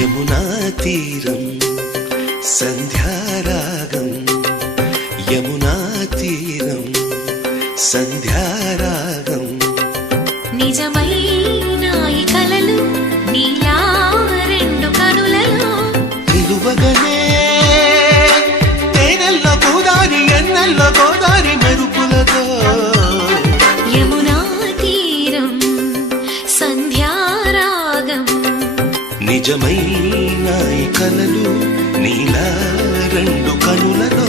తీరం సంధ్యారాగం. యమునా తీరం సంధ్యారాగం. నిజమైన ఈ కలలు నీలా రెండు కనులలో. నిలువగనే తేనెల్లో గోదారి ఎన్నెల్లో గోదారి నిజమైన ఈ కలలు నీలా రెండు కనులలో